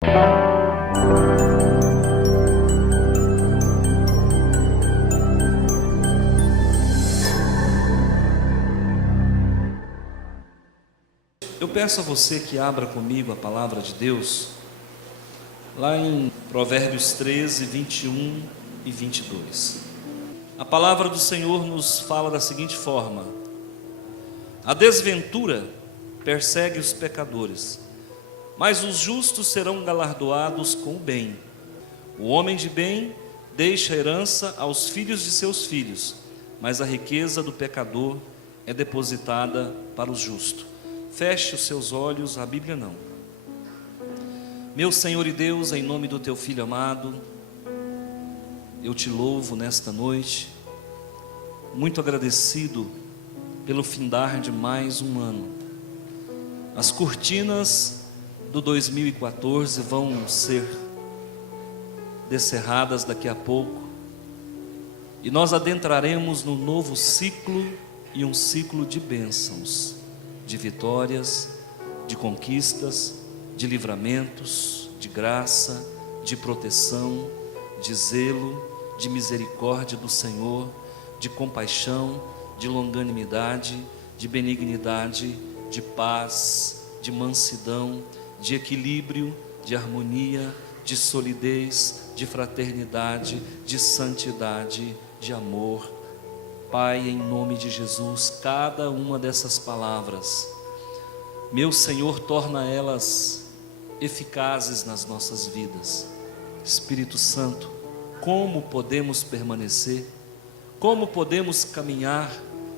Eu peço a você que abra comigo a palavra de Deus, lá em Provérbios 13, 21 e 22. A palavra do Senhor nos fala da seguinte forma: a desventura persegue os pecadores, mas os justos serão galardoados com o bem. O homem de bem deixa herança aos filhos de seus filhos, mas a riqueza do pecador é depositada para o justo. Feche os seus olhos, a Bíblia não. Meu Senhor e Deus, em nome do teu Filho amado, eu te louvo nesta noite, muito agradecido pelo findar de mais um ano. As cortinas do 2014 vão ser descerradas daqui a pouco, e nós adentraremos no novo ciclo, e um ciclo de bênçãos, de vitórias, de conquistas, de livramentos, de graça, de proteção, de zelo, de misericórdia do Senhor, de compaixão, de longanimidade, de benignidade, de paz, de mansidão, de equilíbrio, de harmonia, de solidez, de fraternidade, de santidade, de amor. Pai, em nome de Jesus, cada uma dessas palavras, meu Senhor, torna elas eficazes nas nossas vidas. Espírito Santo, como podemos permanecer, como podemos caminhar,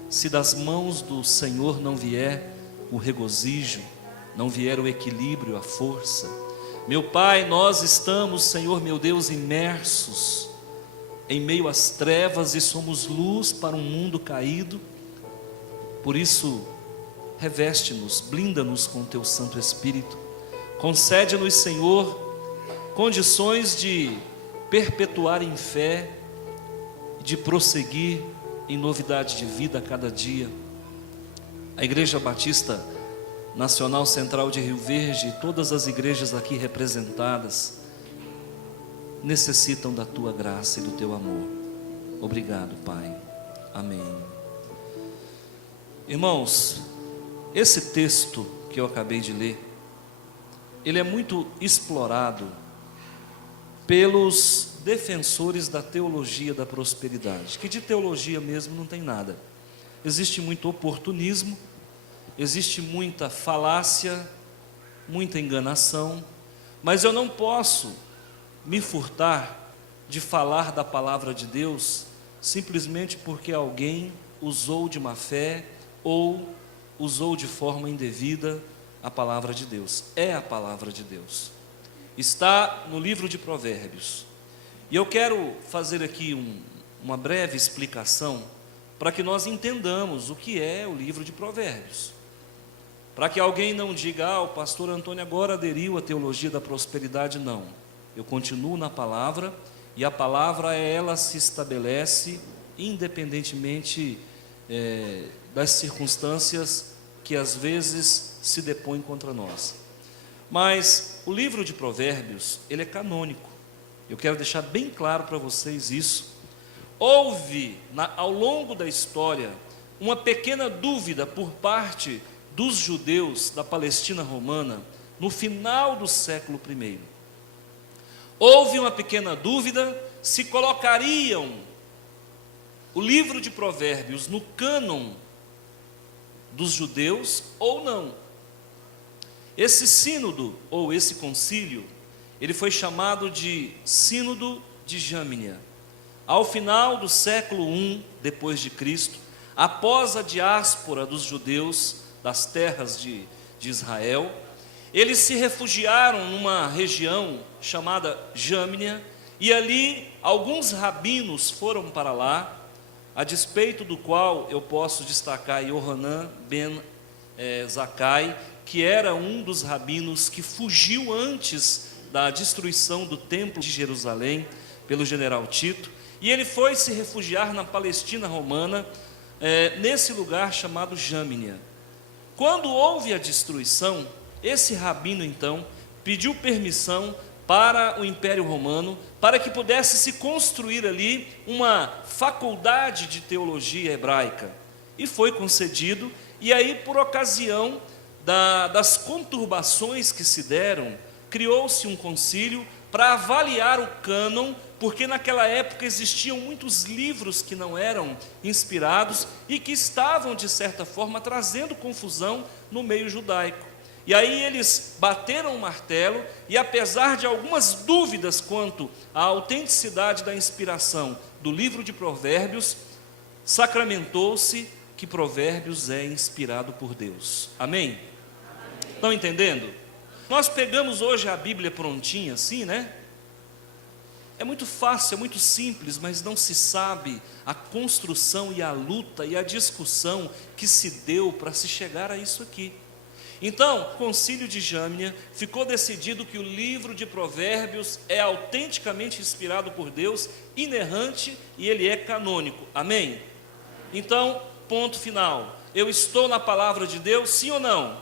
se das mãos do Senhor não vier o regozijo, não vier o equilíbrio, a força? Meu Pai, nós estamos, Senhor meu Deus, imersos em meio às trevas e somos luz para um mundo caído. Por isso, reveste-nos, blinda-nos com o teu Santo Espírito. Concede-nos, Senhor, condições de perpetuar em fé, de prosseguir em novidade de vida a cada dia. A Igreja Batista Nacional Central de Rio Verde e todas as igrejas aqui representadas necessitam da tua graça e do teu amor. Obrigado, Pai. Amém. Irmãos, esse texto que eu acabei de ler, ele é muito explorado pelos defensores da teologia da prosperidade, que de teologia mesmo não tem nada. Existe muito oportunismo, existe muita falácia, muita enganação, mas eu não posso me furtar de falar da palavra de Deus simplesmente porque alguém usou de má fé ou usou de forma indevida a palavra de Deus. É a palavra de Deus, está no livro de Provérbios, e eu quero fazer aqui uma breve explicação para que nós entendamos o que é o livro de Provérbios, para que alguém não diga: o pastor Antônio agora aderiu à teologia da prosperidade. Não, eu continuo na palavra, e a palavra ela se estabelece independentemente das circunstâncias que às vezes se depõem contra nós. Mas o livro de Provérbios, ele é canônico. Eu quero deixar bem claro para vocês isso. Houve, ao longo da história, uma pequena dúvida por parte dos judeus da Palestina romana, no final do século I. Houve uma pequena dúvida se colocariam o livro de Provérbios no cânon dos judeus ou não. Esse sínodo, ou esse concílio, ele foi chamado de Sínodo de Jâmnia. Ao final do século I depois de Cristo, após a diáspora dos judeus das terras de Israel, eles se refugiaram numa região chamada Jâmnia, e ali alguns rabinos foram para lá, a despeito do qual eu posso destacar Yohanan ben Zakkai, que era um dos rabinos que fugiu antes da destruição do templo de Jerusalém pelo general Tito, e ele foi se refugiar na Palestina romana, nesse lugar chamado Jâmnia. Quando houve a destruição, esse rabino então pediu permissão para o Império Romano, para que pudesse se construir ali uma faculdade de teologia hebraica. E foi concedido, e aí, por ocasião das conturbações que se deram, criou-se um concílio para avaliar o cânon, porque naquela época existiam muitos livros que não eram inspirados e que estavam, de certa forma, trazendo confusão no meio judaico. E aí eles bateram o martelo, e apesar de algumas dúvidas quanto à autenticidade da inspiração do livro de Provérbios, sacramentou-se que Provérbios é inspirado por Deus. Amém? Estão entendendo? Nós pegamos hoje a Bíblia prontinha assim, né? É muito fácil, é muito simples, mas não se sabe a construção e a luta e a discussão que se deu para se chegar a isso aqui. Então, o concílio de Jâmnia ficou decidido que o livro de Provérbios é autenticamente inspirado por Deus, inerrante, e ele é canônico. Amém? Então, ponto final. Eu estou na palavra de Deus, sim ou não?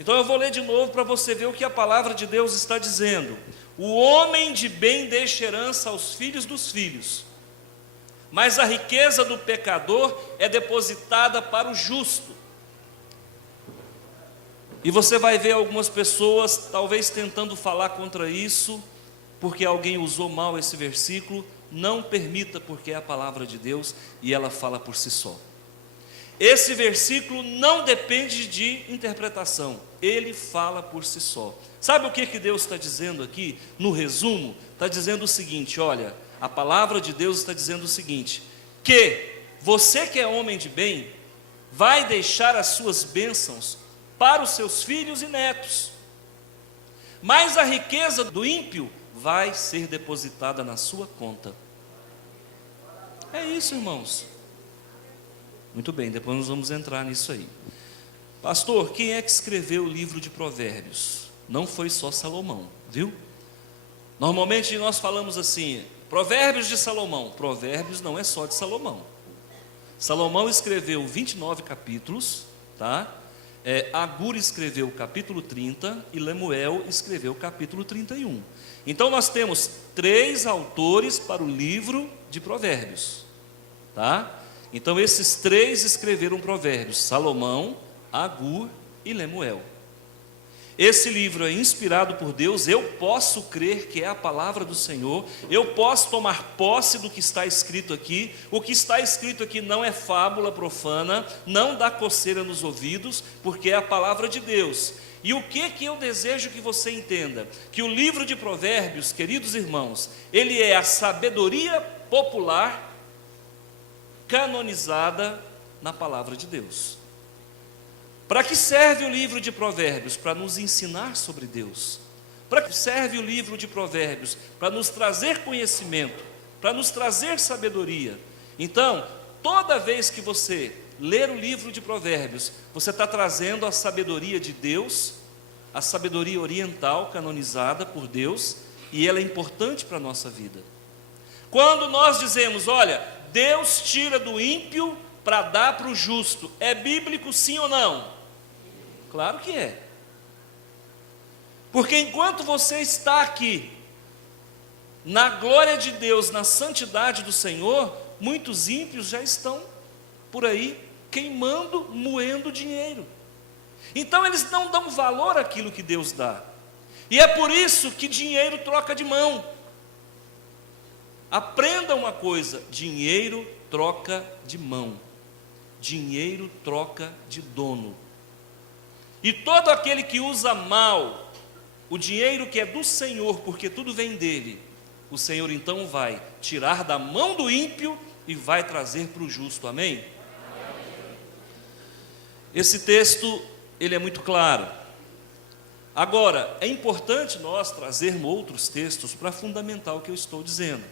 Então eu vou ler de novo para você ver o que a palavra de Deus está dizendo. O homem de bem deixa herança aos filhos dos filhos, mas a riqueza do pecador é depositada para o justo. E você vai ver algumas pessoas talvez tentando falar contra isso, porque alguém usou mal esse versículo. Não permita, porque é a palavra de Deus e ela fala por si só. Esse versículo não depende de interpretação, ele fala por si só. Sabe o que Deus está dizendo aqui? No resumo, está dizendo o seguinte: olha, a palavra de Deus está dizendo o seguinte, que você que é homem de bem, vai deixar as suas bênçãos para os seus filhos e netos, mas a riqueza do ímpio vai ser depositada na sua conta. É isso, irmãos. Muito bem, depois nós vamos entrar nisso aí. Pastor, quem é que escreveu o livro de Provérbios? Não foi só Salomão, viu? Normalmente nós falamos assim, Provérbios de Salomão. Provérbios não é só de Salomão. Salomão escreveu 29 capítulos, tá? Agur escreveu o capítulo 30 e Lemuel escreveu o capítulo 31. Então nós temos 3 autores para o livro de Provérbios, tá? Então esses 3 escreveram Provérbios, Salomão, Agur e Lemuel. Esse livro é inspirado por Deus, eu posso crer que é a palavra do Senhor, eu posso tomar posse do que está escrito aqui. O que está escrito aqui não é fábula profana, não dá coceira nos ouvidos, porque é a palavra de Deus. E o que eu desejo que você entenda? Que o livro de Provérbios, queridos irmãos, ele é a sabedoria popular canonizada na palavra de Deus. Para que serve o livro de Provérbios? Para nos ensinar sobre Deus. Para que serve o livro de Provérbios? Para nos trazer conhecimento, para nos trazer sabedoria. Então, toda vez que você ler o livro de Provérbios, você está trazendo a sabedoria de Deus, a sabedoria oriental canonizada por Deus, e ela é importante para a nossa vida. Quando nós dizemos, olha, Deus tira do ímpio para dar para o justo, é bíblico sim ou não? Claro que é. Porque enquanto você está aqui, na glória de Deus, na santidade do Senhor, muitos ímpios já estão por aí queimando, moendo dinheiro. Então eles não dão valor àquilo que Deus dá. E é por isso que dinheiro troca de mão. Aprenda uma coisa: dinheiro troca de mão, dinheiro troca de dono. E todo aquele que usa mal o dinheiro que é do Senhor, porque tudo vem dele, o Senhor então vai tirar da mão do ímpio e vai trazer para o justo. Amém? Esse texto, ele é muito claro. Agora, é importante nós trazermos outros textos para fundamentar o que eu estou dizendo.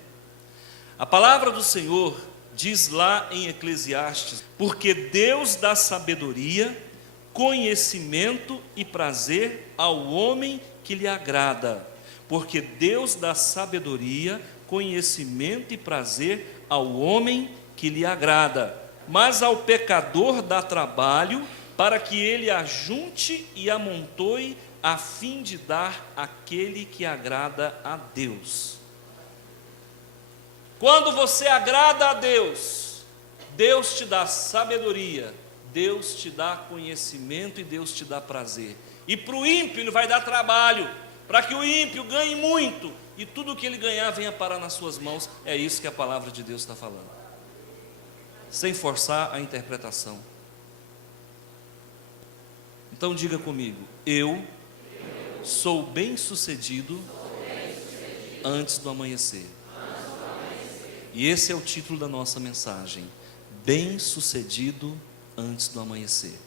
A palavra do Senhor diz lá em Eclesiastes: porque Deus dá sabedoria, conhecimento e prazer ao homem que lhe agrada. Porque Deus dá sabedoria, conhecimento e prazer ao homem que lhe agrada. Mas ao pecador dá trabalho para que ele ajunte e amontoe a fim de dar aquele que agrada a Deus. Quando você agrada a Deus, Deus te dá sabedoria, Deus te dá conhecimento e Deus te dá prazer. E para o ímpio Ele vai dar trabalho, para que o ímpio ganhe muito, e tudo que ele ganhar venha parar nas suas mãos. É isso que a palavra de Deus está falando, sem forçar a interpretação. Então diga comigo: eu sou bem-sucedido antes do amanhecer. E esse é o título da nossa mensagem: bem-sucedido antes do amanhecer.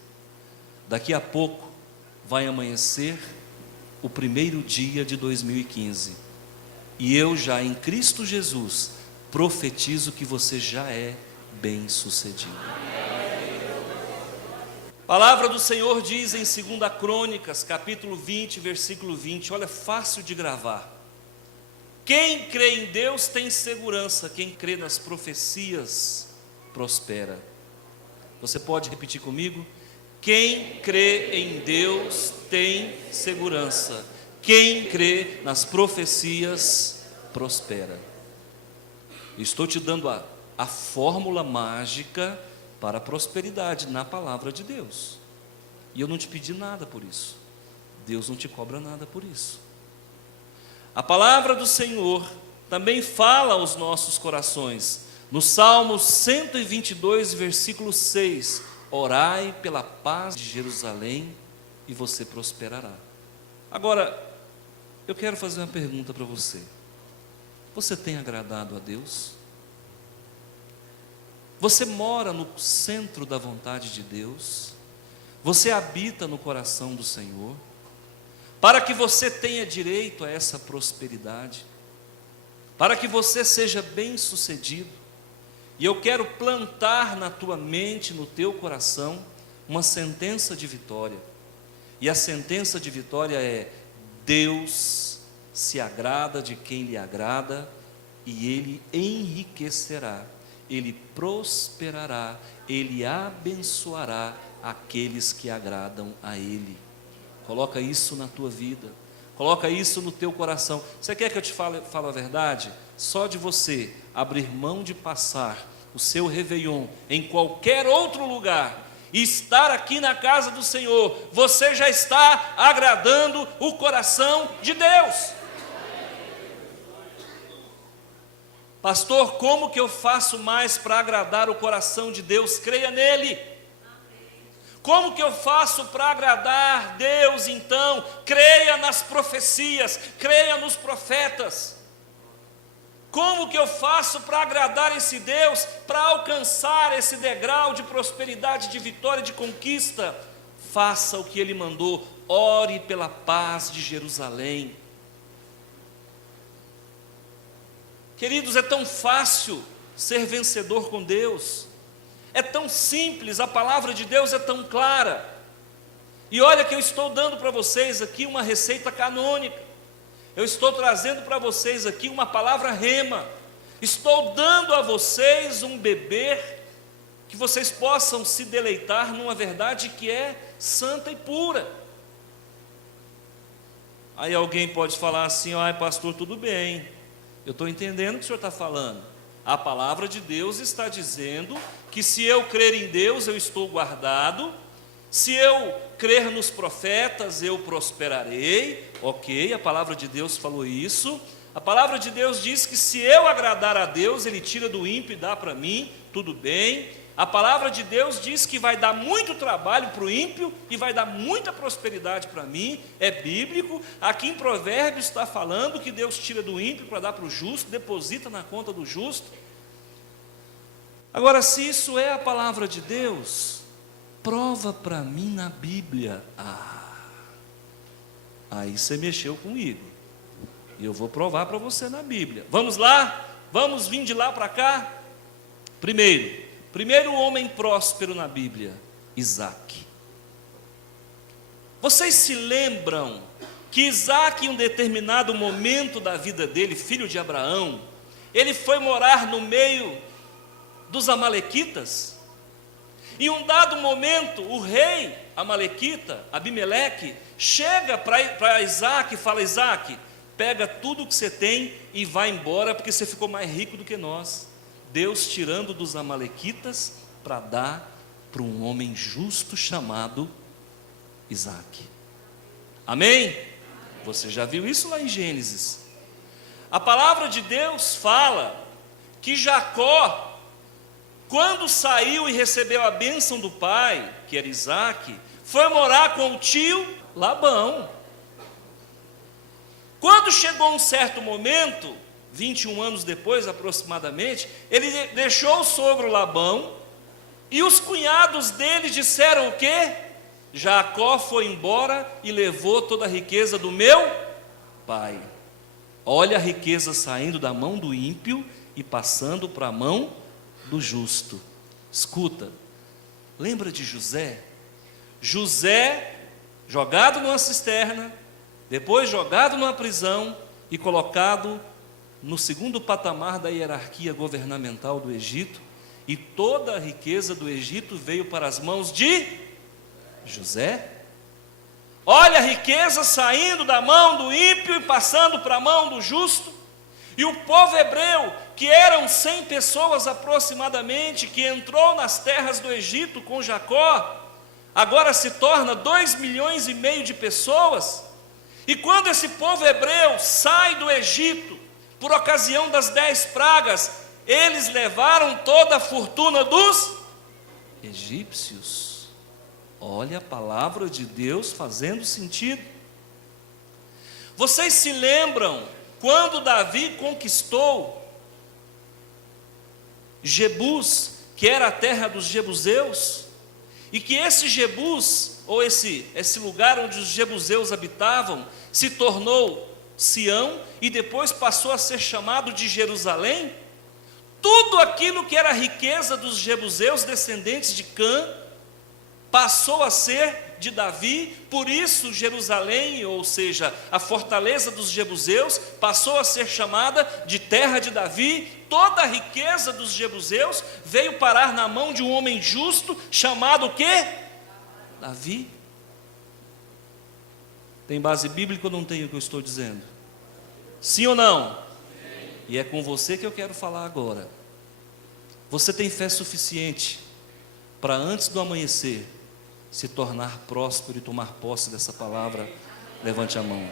Daqui a pouco vai amanhecer o primeiro dia de 2015, e eu já em Cristo Jesus profetizo que você já é bem-sucedido. A palavra do Senhor diz em 2 Crônicas, capítulo 20, versículo 20, olha, fácil de gravar: quem crê em Deus tem segurança, quem crê nas profecias prospera. Você pode repetir comigo? Quem crê em Deus tem segurança, quem crê nas profecias prospera. Estou te dando a fórmula mágica para a prosperidade na palavra de Deus, e eu não te pedi nada por isso, Deus não te cobra nada por isso. A palavra do Senhor também fala aos nossos corações, no Salmo 122, versículo 6, orai pela paz de Jerusalém e você prosperará. Agora, eu quero fazer uma pergunta para você: você tem agradado a Deus? Você mora no centro da vontade de Deus? Você habita no coração do Senhor? Para que você tenha direito a essa prosperidade, para que você seja bem-sucedido, e eu quero plantar na tua mente, no teu coração, uma sentença de vitória. E a sentença de vitória é: Deus se agrada de quem lhe agrada, e Ele enriquecerá, Ele prosperará, Ele abençoará aqueles que agradam a Ele. Coloca isso na tua vida, coloca isso no teu coração. Você quer que eu te fale a verdade? Só de você abrir mão de passar o seu Réveillon em qualquer outro lugar e estar aqui na casa do Senhor, você já está agradando o coração de Deus. Pastor, como que eu faço mais para agradar o coração de Deus? Creia nele. Como que eu faço para agradar Deus então? Creia nas profecias, creia nos profetas. Como que eu faço para agradar esse Deus, para alcançar esse degrau de prosperidade, de vitória, de conquista? Faça o que Ele mandou, ore pela paz de Jerusalém. Queridos, é tão fácil ser vencedor com Deus, é tão simples, a palavra de Deus é tão clara. E olha que eu estou dando para vocês aqui uma receita canônica, eu estou trazendo para vocês aqui uma palavra rema, estou dando a vocês um beber, que vocês possam se deleitar numa verdade que é santa e pura. Aí alguém pode falar assim: ai pastor, tudo bem, eu estou entendendo o que o senhor está falando. A palavra de Deus está dizendo que se eu crer em Deus, eu estou guardado. Se eu crer nos profetas, eu prosperarei. Ok, a palavra de Deus falou isso. A palavra de Deus diz que se eu agradar a Deus, Ele tira do ímpio e dá para mim. Tudo bem. A palavra de Deus diz que vai dar muito trabalho para o ímpio e vai dar muita prosperidade para mim. É bíblico. Aqui em Provérbios está falando que Deus tira do ímpio para dar para o justo, deposita na conta do justo. Agora, se isso é a palavra de Deus, prova para mim na Bíblia. Aí você mexeu comigo, e eu vou provar para você na Bíblia. Vamos lá? Vamos vir de lá para cá? Primeiro homem próspero na Bíblia, Isaque. Vocês se lembram que Isaque, em um determinado momento da vida dele, filho de Abraão, ele foi morar no meio dos amalequitas? Em um dado momento, o rei amalequita, Abimeleque, chega para Isaac e fala: Isaac, pega tudo que você tem e vai embora, porque você ficou mais rico do que nós. Deus tirando dos amalequitas para dar para um homem justo chamado Isaac. Amém? Você já viu isso lá em Gênesis. A palavra de Deus fala que Jacó, quando saiu e recebeu a bênção do pai, que era Isaac, foi morar com o tio Labão. Quando chegou um certo momento, 21 anos depois aproximadamente, ele deixou o sogro Labão, e os cunhados dele disseram o quê? Jacó foi embora e levou toda a riqueza do meu pai. Olha a riqueza saindo da mão do ímpio e passando para a mão do justo. Escuta, lembra de José? José, jogado numa cisterna, depois jogado numa prisão e colocado no segundo patamar da hierarquia governamental do Egito, e toda a riqueza do Egito veio para as mãos de José. Olha a riqueza saindo da mão do ímpio e passando para a mão do justo. E o povo hebreu, que eram 100 pessoas aproximadamente, que entrou nas terras do Egito com Jacó, agora se torna 2,5 milhões de pessoas. E quando esse povo hebreu sai do Egito, por ocasião das 10 pragas, eles levaram toda a fortuna dos egípcios. Olha a palavra de Deus fazendo sentido. Vocês se lembram quando Davi conquistou Jebus, que era a terra dos jebuseus, e que esse Jebus, ou esse lugar onde os jebuseus habitavam, se tornou Sião, e depois passou a ser chamado de Jerusalém? Tudo aquilo que era riqueza dos jebuseus, descendentes de Cã, passou a ser de Davi. Por isso Jerusalém, ou seja, a fortaleza dos jebuseus, passou a ser chamada de terra de Davi. Toda a riqueza dos jebuseus veio parar na mão de um homem justo, chamado o quê? Davi. Tem base bíblica ou não tem o que eu estou dizendo? Sim ou não? Sim. E é com você que eu quero falar agora. Você tem fé suficiente para antes do amanhecer se tornar próspero e tomar posse dessa palavra? Levante a mão.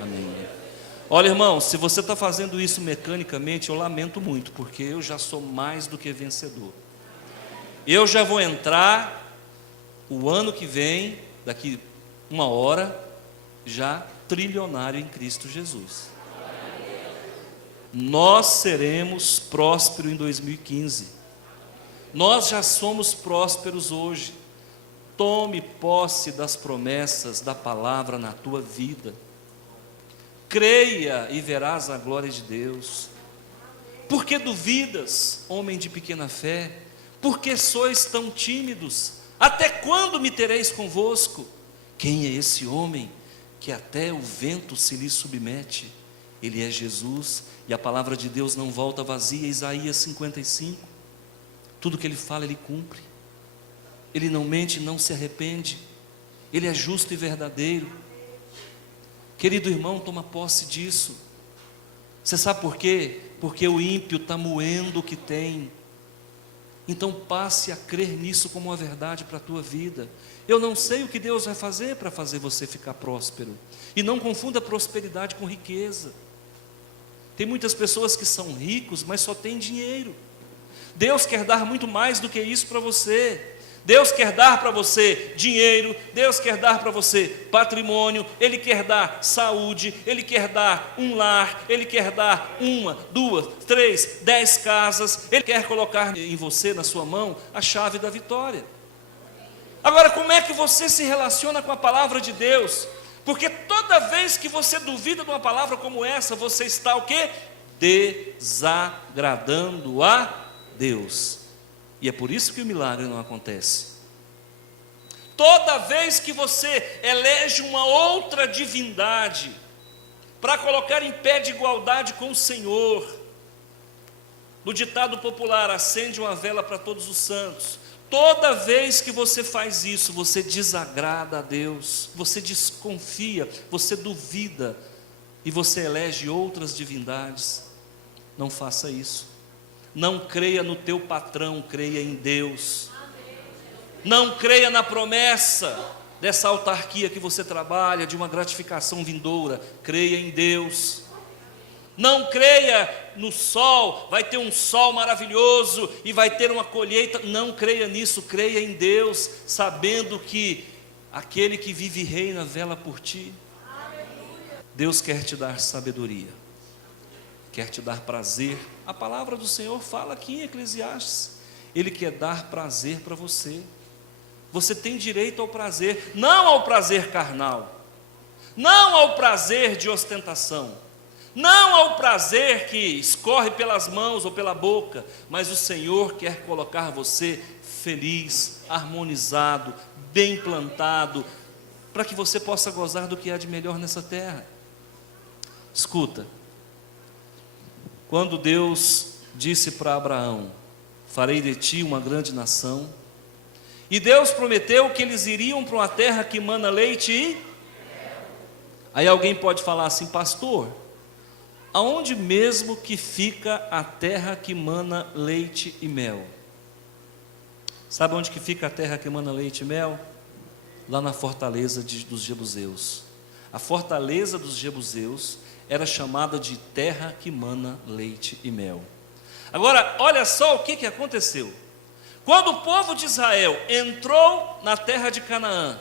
Amém. Olha, irmão, se você está fazendo isso mecanicamente, eu lamento muito, porque eu já sou mais do que vencedor. Eu já vou entrar o ano que vem, daqui uma hora, já trilionário em Cristo Jesus. Nós seremos prósperos em 2015. Nós já somos prósperos hoje. Tome posse das promessas da palavra na tua vida. Creia e verás a glória de Deus. Por que duvidas, homem de pequena fé? Por que sois tão tímidos? Até quando me tereis convosco? Quem é esse homem que até o vento se lhe submete? Ele é Jesus, e a palavra de Deus não volta vazia. Isaías 55. Tudo que ele fala, ele cumpre. Ele não mente, não se arrepende. Ele é justo e verdadeiro. Querido irmão, toma posse disso. Você sabe por quê? Porque o ímpio está moendo o que tem. Então passe a crer nisso como uma verdade para a tua vida. Eu não sei o que Deus vai fazer para fazer você ficar próspero. E não confunda prosperidade com riqueza. Tem muitas pessoas que são ricos, mas só têm dinheiro. Deus quer dar muito mais do que isso para você. Deus quer dar para você dinheiro, Deus quer dar para você patrimônio, Ele quer dar saúde, Ele quer dar um lar, Ele quer dar 1, 2, 3, 10 casas. Ele quer colocar em você, na sua mão, a chave da vitória. Agora, como é que você se relaciona com a palavra de Deus? Porque toda vez que você duvida de uma palavra como essa, você está o quê? Desagradando a Deus. E é por isso que o milagre não acontece. Toda vez que você elege uma outra divindade para colocar em pé de igualdade com o Senhor, no ditado popular, acende uma vela para todos os santos. Toda vez que você faz isso, você desagrada a Deus, você desconfia, você duvida e você elege outras divindades. Não faça isso. Não creia no teu patrão, creia em Deus. Não creia na promessa dessa autarquia que você trabalha, de uma gratificação vindoura. Creia em Deus. Não creia no sol, vai ter um sol maravilhoso e vai ter uma colheita. Não creia nisso, creia em Deus, sabendo que aquele que vive e reina vela por ti. Deus quer te dar sabedoria, quer te dar prazer. A palavra do Senhor fala aqui em Eclesiastes, Ele quer dar prazer para você. Você tem direito ao prazer, não ao prazer carnal, não ao prazer de ostentação, não ao prazer que escorre pelas mãos ou pela boca, mas o Senhor quer colocar você feliz, harmonizado, bem plantado, para que você possa gozar do que há de melhor nessa terra. Escuta, quando Deus disse para Abraão: farei de ti uma grande nação, e Deus prometeu que eles iriam para uma terra que mana leite e... Aí alguém pode falar assim: pastor, aonde mesmo que fica a terra que mana leite e mel? Sabe onde que fica a terra que mana leite e mel? Lá na fortaleza dos Jebuseus. A fortaleza dos Jebuseus era chamada de terra que mana leite e mel. Agora, olha só o que aconteceu. Quando o povo de Israel entrou na terra de Canaã,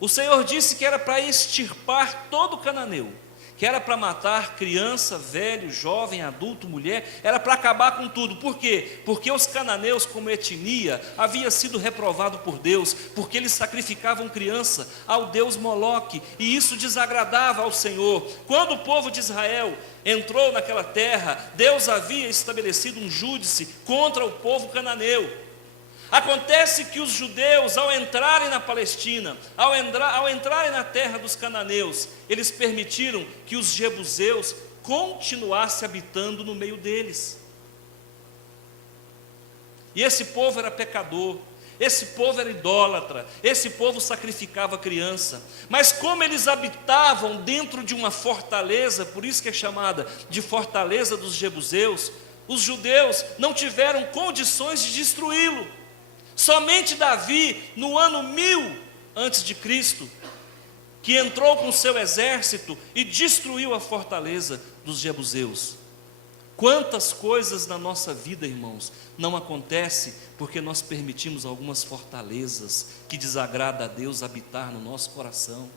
o Senhor disse que era para extirpar todo cananeu, que era para matar criança, velho, jovem, adulto, mulher, era para acabar com tudo. Por quê? Porque os cananeus, como etnia, havia sido reprovado por Deus, porque eles sacrificavam criança ao deus Moloque, e isso desagradava ao Senhor. Quando o povo de Israel entrou naquela terra, Deus havia estabelecido um júdice contra o povo cananeu. Acontece que os judeus, ao entrarem na Palestina, ao entrarem na terra dos cananeus, eles permitiram que os jebuseus continuassem habitando no meio deles. E esse povo era pecador, esse povo era idólatra, esse povo sacrificava criança. Mas como eles habitavam dentro de uma fortaleza, por isso que é chamada de fortaleza dos jebuseus, os judeus não tiveram condições de destruí-lo. Somente Davi, no ano 1000 antes de Cristo, que entrou com seu exército e destruiu a fortaleza dos jebuseus. Quantas coisas na nossa vida, irmãos, não acontece porque nós permitimos algumas fortalezas que desagradam a Deus habitar no nosso coração.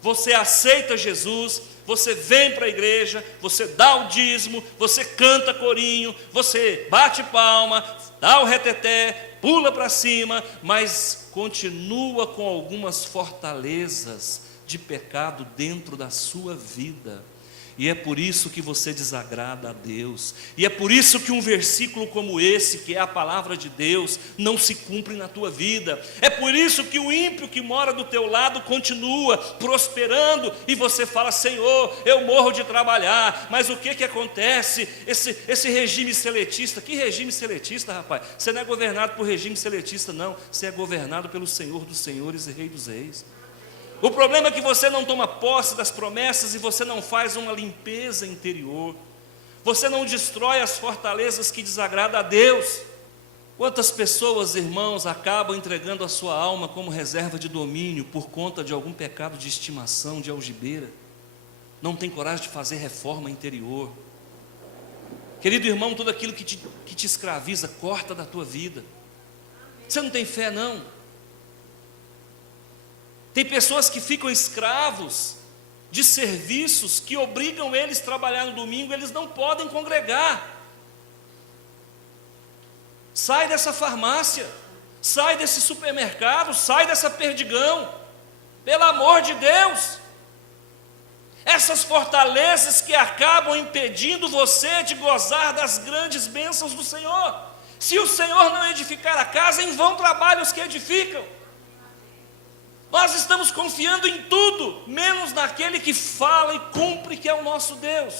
Você aceita Jesus, você vem para a igreja, você dá o dízimo, você canta corinho, você bate palma, dá o reteté, pula para cima, mas continua com algumas fortalezas de pecado dentro da sua vida. E é por isso que você desagrada a Deus. E é por isso que um versículo como esse, que é a palavra de Deus, não se cumpre na tua vida. É por isso que o ímpio que mora do teu lado continua prosperando, e você fala: Senhor, eu morro de trabalhar. Mas o que acontece? Esse regime seletista, que regime seletista, rapaz? Você não é governado por regime seletista, não. Você é governado pelo Senhor dos senhores e Rei dos reis. O problema é que você não toma posse das promessas e você não faz uma limpeza interior. Você não destrói as fortalezas que desagradam a Deus. Quantas pessoas, irmãos, acabam entregando a sua alma como reserva de domínio por conta de algum pecado de estimação, de algibeira? Não tem coragem de fazer reforma interior. Querido irmão, tudo aquilo que te escraviza, corta da tua vida. Você não tem fé, não? Tem pessoas que ficam escravos de serviços que obrigam eles a trabalhar no domingo, eles não podem congregar. Sai dessa farmácia, sai desse supermercado, sai dessa perdigão, pelo amor de Deus. Essas fortalezas que acabam impedindo você de gozar das grandes bênçãos do Senhor. Se o Senhor não edificar a casa, em vão trabalham os que edificam. Nós estamos confiando em tudo, menos naquele que fala e cumpre, que é o nosso Deus.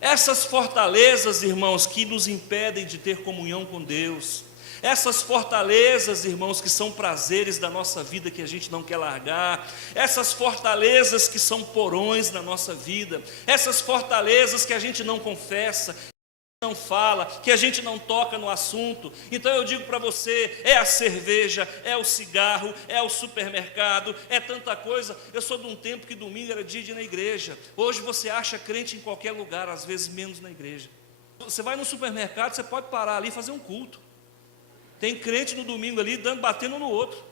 Essas fortalezas, irmãos, que nos impedem de ter comunhão com Deus, essas fortalezas, irmãos, que são prazeres da nossa vida que a gente não quer largar, essas fortalezas que são porões na nossa vida, essas fortalezas que a gente não confessa, não fala, que a gente não toca no assunto. Então eu digo para você, é a cerveja, é o cigarro, é o supermercado, é tanta coisa. Eu sou de um tempo que domingo era dia de ir na igreja. Hoje você acha crente em qualquer lugar, às vezes menos na igreja. Você vai no supermercado, você pode parar ali e fazer um culto. Tem crente no domingo ali, batendo no outro.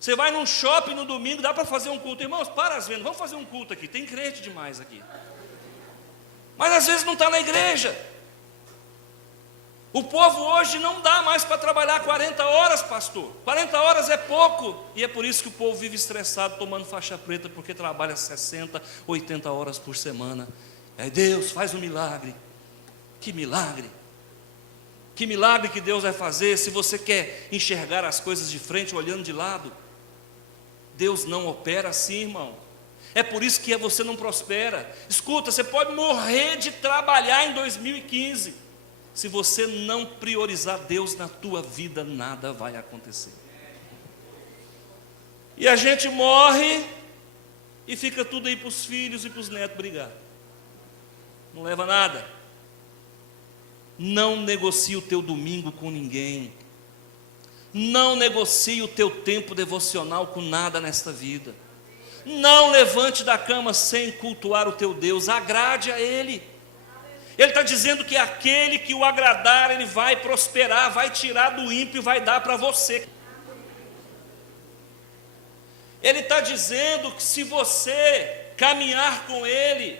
Você vai num shopping no domingo, dá para fazer um culto. Irmãos, para as vendas, vamos fazer um culto aqui. Tem crente demais aqui. Mas às vezes não está na igreja. O povo hoje não dá mais para trabalhar 40 horas, pastor. 40 horas é pouco. E é por isso que o povo vive estressado, tomando faixa preta, porque trabalha 60, 80 horas por semana. Aí Deus faz um milagre. Que milagre. Que milagre que Deus vai fazer se você quer enxergar as coisas de frente, olhando de lado. Deus não opera assim, irmão. É por isso que você não prospera. Escuta, você pode morrer de trabalhar em 2015. Se você não priorizar Deus na tua vida, nada vai acontecer. E a gente morre e fica tudo aí para os filhos e para os netos brigar. Não leva nada. Não negocie o teu domingo com ninguém. Não negocie o teu tempo devocional com nada nesta vida. Não levante da cama sem cultuar o teu Deus. Agrade a Ele. Ele está dizendo que aquele que o agradar, ele vai prosperar, vai tirar do ímpio e vai dar para você. Ele está dizendo que se você caminhar com Ele,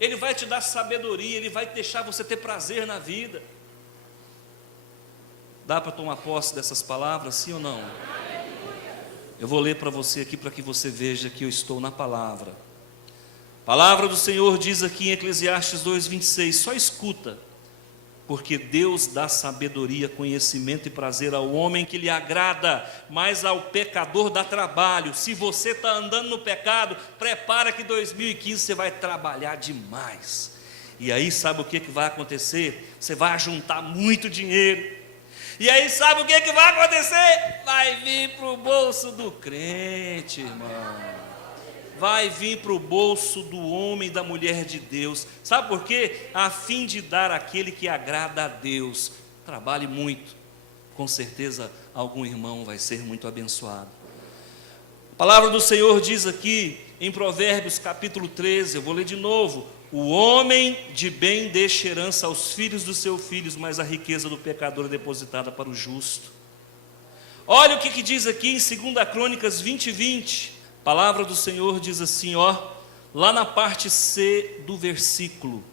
Ele vai te dar sabedoria, Ele vai deixar você ter prazer na vida. Dá para tomar posse dessas palavras, sim ou não? Eu vou ler para você aqui, para que você veja que eu estou na palavra. A palavra do Senhor diz aqui em Eclesiastes 2:26, só escuta, porque Deus dá sabedoria, conhecimento e prazer ao homem que lhe agrada, mas ao pecador dá trabalho. Se você está andando no pecado, prepara que 2015 você vai trabalhar demais. E aí sabe o que vai acontecer? Você vai juntar muito dinheiro. E aí sabe o que vai acontecer? Vai vir para o bolso do crente, irmão. Vai vir para o bolso do homem e da mulher de Deus. Sabe por quê? A fim de dar àquele que agrada a Deus. Trabalhe muito. Com certeza algum irmão vai ser muito abençoado. A palavra do Senhor diz aqui em Provérbios capítulo 13, eu vou ler de novo. O homem de bem deixa herança aos filhos dos seus filhos, mas a riqueza do pecador é depositada para o justo. Olha o que diz aqui em 2 Crônicas 20:20. A palavra do Senhor diz assim, lá na parte C do versículo: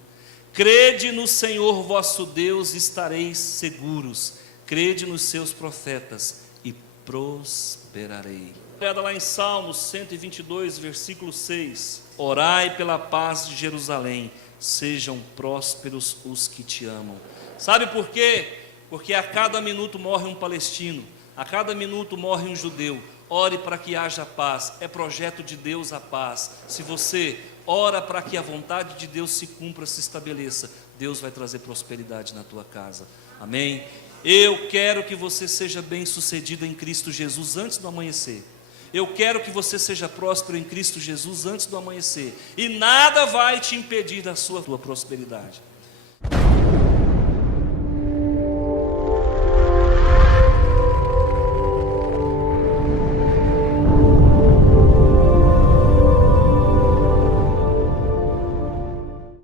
crede no Senhor vosso Deus e estareis seguros, crede nos seus profetas e prosperarei. Olha lá em Salmos 122, versículo 6: orai pela paz de Jerusalém, sejam prósperos os que te amam. Sabe por quê? Porque a cada minuto morre um palestino, a cada minuto morre um judeu. Ore para que haja paz, é projeto de Deus a paz. Se você ora para que a vontade de Deus se cumpra, se estabeleça, Deus vai trazer prosperidade na tua casa, amém? Eu quero que você seja bem sucedido em Cristo Jesus antes do amanhecer. Eu quero que você seja próspero em Cristo Jesus antes do amanhecer, e nada vai te impedir da sua prosperidade.